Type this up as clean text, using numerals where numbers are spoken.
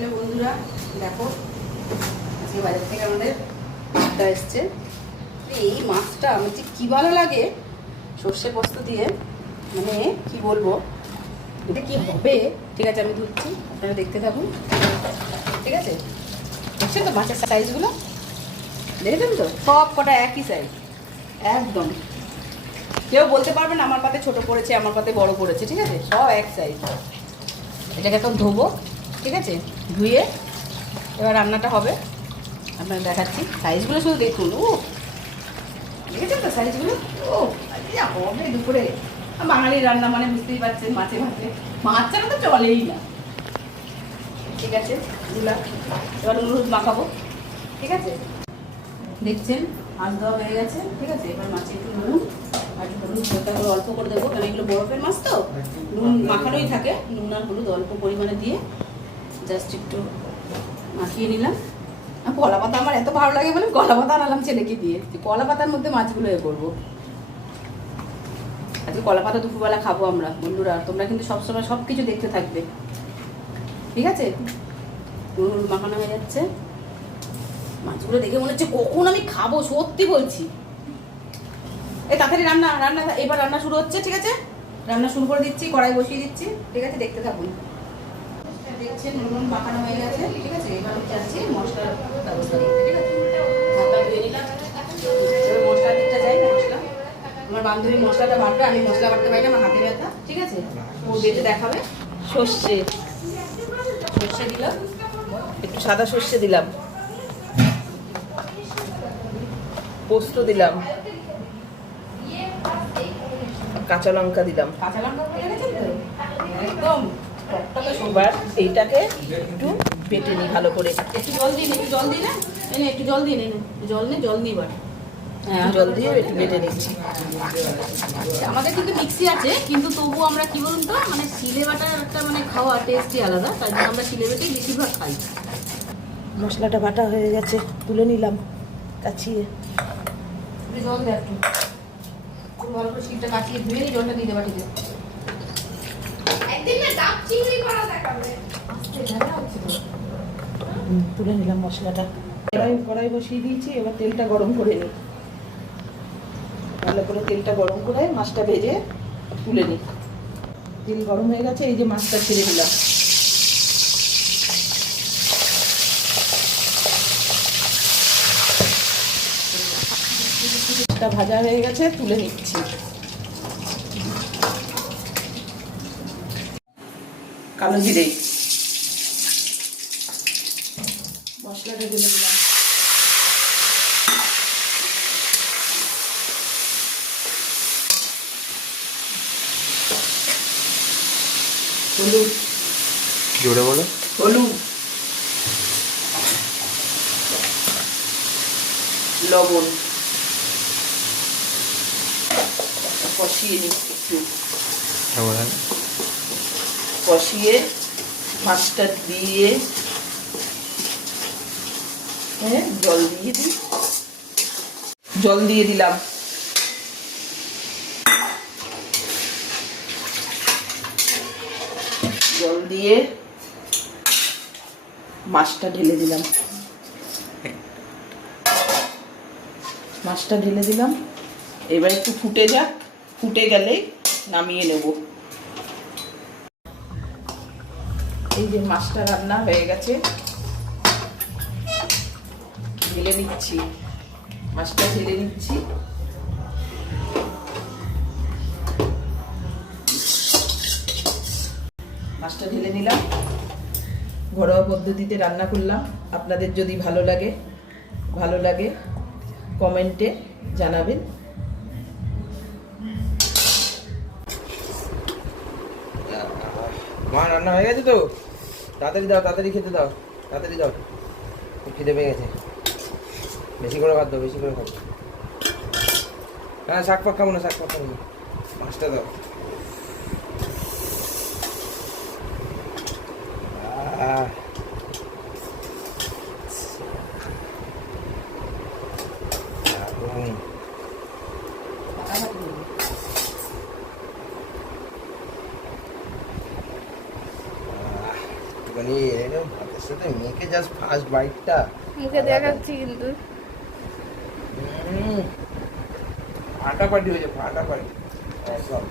Hello বন্ধুরা, দেখো আজকে বাজার থেকে আমাদের মাছটা এসছে। এই মাছটা আমার যে কী ভালো লাগে সর্ষে পোস্ত দিয়ে, মানে কি বলবো, এটা কি হবে। ঠিক আছে, আমি ধুচ্ছি, আপনারা দেখতে থাকুন। ঠিক আছে, দেখছেন তো মাছের সাইজগুলো, দেখেছেন তো সব কটা একই সাইজ একদম। কেউ বলতে পারবে না আমার পাতে ছোট পড়েছে, আমার পাতে বড় পড়েছে। ঠিক আছে, সব এক সাইজ। এটাকে এখন ধোবো, ঠিক আছে, ধুয়ে এবার রান্নাটা হবে। আপনাকে দেখাচ্ছি সাইজগুলো, শুধু দেখুন। ও দেখেছেন তো সাইজগুলো, ও যা হবে দুপুরে। বাঙালির রান্না মানে বুঝতেই পারছেন, মাছে ভাতে মাছ ছাড়া তো চলেই না। ঠিক আছে, দিলাম। এবার হলুদ মাখাবো। ঠিক আছে, দেখছেন মাছ দেওয়া হয়ে গেছে। ঠিক আছে, এবার মাছে একটু নুন আর হলুদ হালকা করে অল্প করে দেবো, কারণ এগুলো বরফের মাছ তো নুন মাখানোই থাকে। নুন আর হলুদ অল্প পরিমাণে দিয়ে জাস্ট একটু মাখিয়ে নিলাম। কলা পাতা আমার এত ভালো লাগে বলে কলা পাতা আনালাম ছেলেকে দিয়ে, কলা পাতার মধ্যে মাছগুলো এ করবো। আজকে কলা পাতা দুপুরবেলা খাবো আমরা বন্ধুরা। তোমরা কিন্তু সবসময় সব কিছু দেখতে থাকবে, ঠিক আছে। নুন মাখানো হয়ে যাচ্ছে, মাছগুলো দেখে মনে হচ্ছে কখন আমি খাবো, সত্যি বলছি। এই তাড়াতাড়ি রান্না রান্না এবার রান্না শুরু হচ্ছে। ঠিক আছে, রান্না শুরু করে দিচ্ছি, কড়াই বসিয়ে দিচ্ছি। ঠিক আছে, দেখতে থাকুন। দেখছেন নুন মাখানো হয়ে গেছে। ঠিক আছে, এবার যাচ্ছি মশলার ব্যবস্থা করতে। ঠিক আছে, হাতটা ধুয়ে নিলাম। এবার মশলার দিকটা যাই। মশলা আমার বান্ধবী মশলাটা বাটবে, আমি মশলা বাটতে পারি না, আমার হাতে ব্যথা। ঠিক আছে, ও বেটে দেখাবে। সর্ষে সর্ষে দিলাম, একটু সাদা সর্ষে দিলাম, পোস্ত দিলাম, কাঁচা লঙ্কা দিলাম। কাঁচা লঙ্কা একদম। এবার এইটাকে একটু বেটে নিই ভালো করে। একটু জল দিন, একটু জল দিই না, এনে একটু জল দিয়ে নিন। জল নেই, জল দিই। এবার হ্যাঁ, জল দিয়ে একটু বেটে নিচ্ছি। আমাদের কিন্তু মিক্সি আছে, কিন্তু তবুও আমরা কি বলুন তো, মানে শিলে বাটার একটা মানে খাওয়া টেস্টই আলাদা, তাই জন্য আমরা শিলে বেটেই বেশিরভাগ খাই। মশলাটা বাটা হয়ে গেছে, তুলে নিলাম কাছিয়ে। জল দেয় একটু, খুব ভালো করে শিলটা কাটিয়ে ধুয়ে নিই, জলটা দিয়ে দেবা। ঠিক আছে, তুলে নিলাম মশলাটা। কড়াই বসিয়ে দিয়েছি, এবার তেলটা গরম করে নিই। ভালো করে তেলটা গরম করে মাছটা ভেজে তুলে নিই। তেল গরম হয়ে গেছে, এই যে মাছটা ছেড়ে দিলাম। মাছটা ভাজা হয়ে গেছে, তুলে নিচ্ছি। কালো জিরে, মশলাটা ঢেলে দিলাম। হলুদ, জোরে বলো। হলুদ, লবণ, কষিয়ে নিই একটু। কষিয়ে মাছটা দিয়ে জল দিয়ে দিই। জল দিয়ে দিলাম। জল দিয়ে মাছটা ঢেলে দিলাম। মাছটা ঢেলে দিলাম। এবার একটু ফুটে যাক, ফুটে গেলেই নামিয়ে নেব। এই যে মাছটা রান্না হয়ে গেছে, ঢেলে নিচ্ছি। মাছটা ঢেলে নিচ্ছি। মাছটা ঢেলে নিলাম। ঘরোয়া পদ্ধতিতে রান্না করলাম। আপনাদের যদি ভালো লাগে কমেন্টে জানাবেন। মা রান্না হয়ে গেছে তো, তাড়াতাড়ি দাও, তাড়াতাড়ি খেতে দাও, তাড়াতাড়ি দাও, খুব খিদে পেয়ে গেছে। বেশি করে ভাত দাও, বেশি করে খাবো। হ্যাঁ, শাক পাক খাবো না, শাক পাক খাবো না, মাছটা দাও। একটুখানি ভাতের সাথে মেখে জাস্ট ফার্স্ট বাইটটা মুখে দেখাচ্ছি কিন্তু ফাটাফাটি হয়েছে, ফাটাফাটি একদম।